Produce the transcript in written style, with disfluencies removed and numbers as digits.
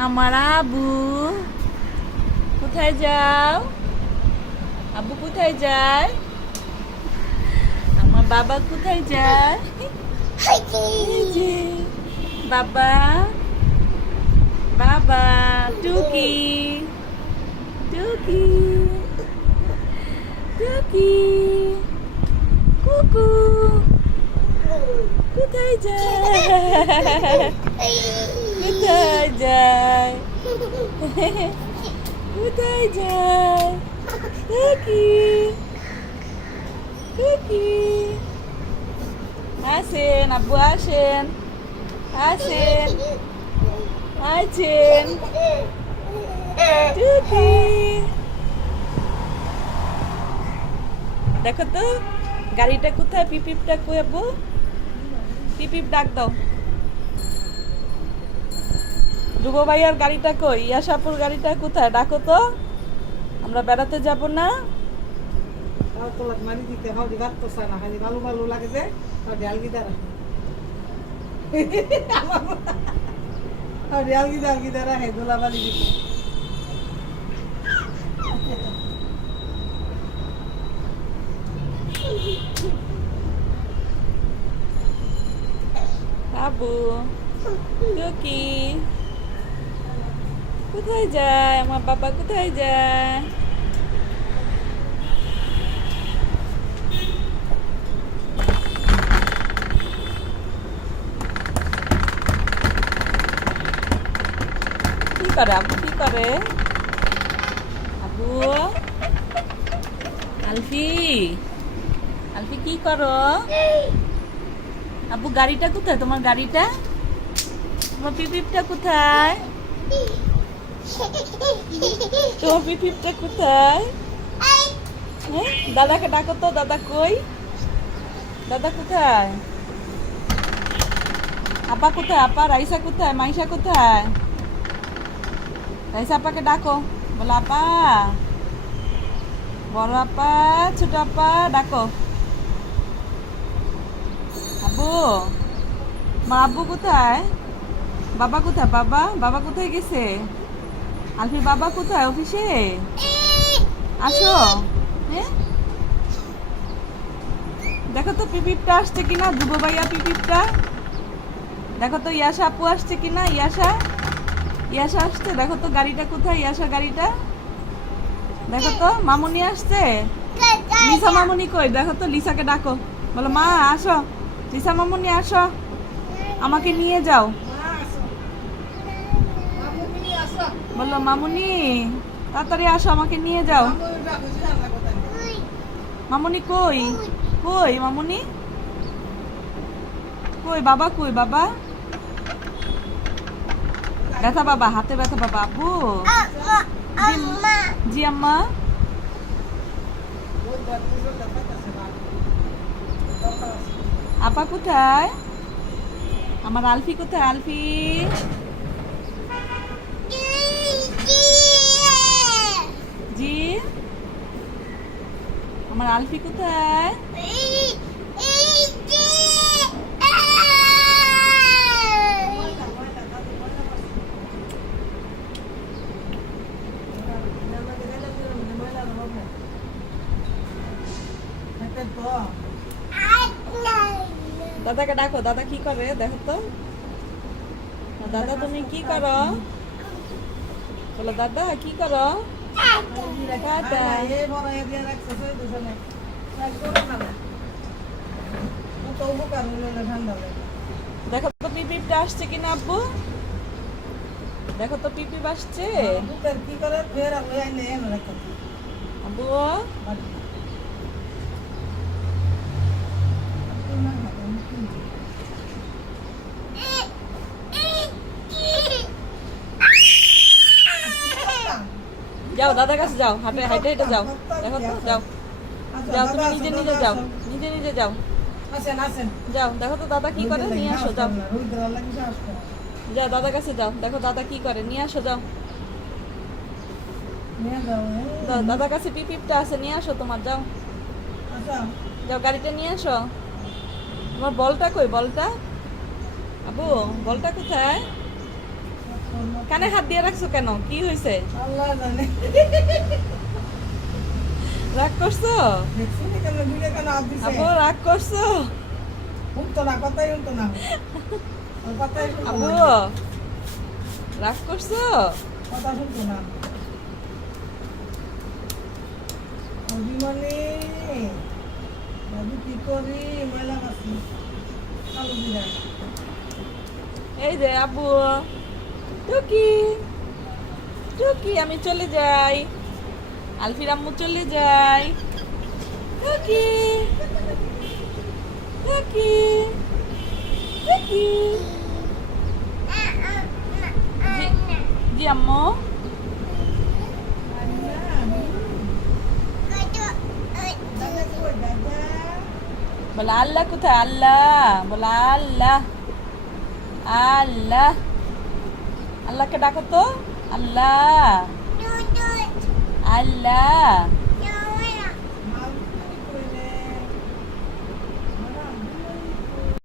আমার আবু কোথায় যাও? আবু কোথায় যায়? আমার বাবা কোথায় যায়? এই যে বাবা, বাবা টুকি, টুকি, টুকি, কুকু কোথায় যায়? কোথায় যায়? কোথায় যায়? টুকি, টুকি, আসেন আব্বু, আসেন, আসেন, আসেন টুকি। দেখো তো গাড়িটা কোথায়? পিপিপটা কই আব্বু? পিপিপ ডাক দাও। ধ্রুব ভাইয়ার গাড়িটা কই? ইয়াসাপুর গাড়িটা কোথায়? ডাকো তো, আমরা বেড়াতে যাব না? আবু টুকি কোথায় যায়? আমার বাবা কোথায় যায়? কি করে আবু? কি করে আবু? আলফি, আলফি কি করো? আবু গাড়িটা কোথায়? তোমার গাড়িটা, তোমার পিপিপটা কোথায়? তোমার পিপিপটা কোথায়? হ্যাঁ, দাদাকে ডাকো তো, দাদা কই? দাদা কোথায়? আপা কোথায়? আপা রাইসা কোথায়? মাইসা কোথায়? রাইসা আপাকে ডাকো, বলো আপা, বড় আপা, ছোট আপা ডাকো। আব্বু, মা আব্বু কোথায়? বাবা কোথায়? বাবা, বাবা কোথায় গেছে? আলফির বাবা কোথায়? অফিসে? আসো। হ্যাঁ, দেখো তো পিপিপটা আসছে কিনা, ধ্রুব ভাইয়া পিপিপটা দেখো তো। ইয়াসা আপু আসছে কিনা? ইয়াসা, ইয়াসা আসছে, দেখো তো গাড়িটা কোথায়? ইয়াসা গাড়িটা দেখো তো। মামুনি আসছে, লিসা মামুনি কই? দেখো তো, লিসাকে ডাকো, বলো মা আসো, লিসা মামুনি আসো, আমাকে নিয়ে যাও, বললো মামুনি তাড়াতাড়ি আসো, আমাকে নিয়ে যাও। মামুনি কই? কই মামুনি? কই বাবা? কই বাবা? ব্যথা বাবা, হাতে ব্যথা বাবা। আব্বু, জি আম্মা। আপা কোথায়? আমার আলফি কোথায়? আলফি, জি আমার আলফি কোথায়? দাদাকে ডাকো, দাদা কি করে দেখো তো। দাদা তুমি কি করো? বলো দাদা কি করো? দেখো তো পিপিপটা আসছে কিনা আব্বু, দেখো তো পিপিপ আসছে। আব্বু যাও দাদার কাছে যাও, হাঁটে হাঁটে হেঁটে যাও, দেখো তো যাও, যাও তুমি নিজে নিজে যাও, নিজে নিজে যাও, যাও দেখো তো দাদা কি করে, নিয়ে আসো যাও, যাও দাদার কাছে যাও, দেখো দাদা কি করে, নিয়ে আসো যাও, দাদার কাছে পিপিপটা আছে, নিয়ে আসো তোমার, যাও যাও গাড়িটা নিয়ে আসো। তোমার বলটা কই? বলটা আবু, বলটা কোথায়? কানে হাত দিয়ে রাখছো কেন? কি হয়েছে? আল্লাহ জানে। রাগ করছো? দেখছি না কেন দুইটা কেন হাত দিছে? আপু রাগ করছো? শুনতো না, কথাই শুনতো না। ওর কথাই শুনতো আপু না। রাগ করছো? কথা শুনতো না। অভিমানী। দাদু কি করি? ময়লা মাছি। কালো বিড়াল। এই যে আপু, টুকি টুকি, আমি চলে যাই, আলফির আম্মু চলে যাই। টুকি টুকি টুকি। জি জি আম্মু। দাদা কই দাদা? বলা আল্লাহ কোথায়? আল্লাহ বলা আল্লাহ আল্লাহ। আল্লাহকে ডাকো তো। আল্লাহ আল্লাহ।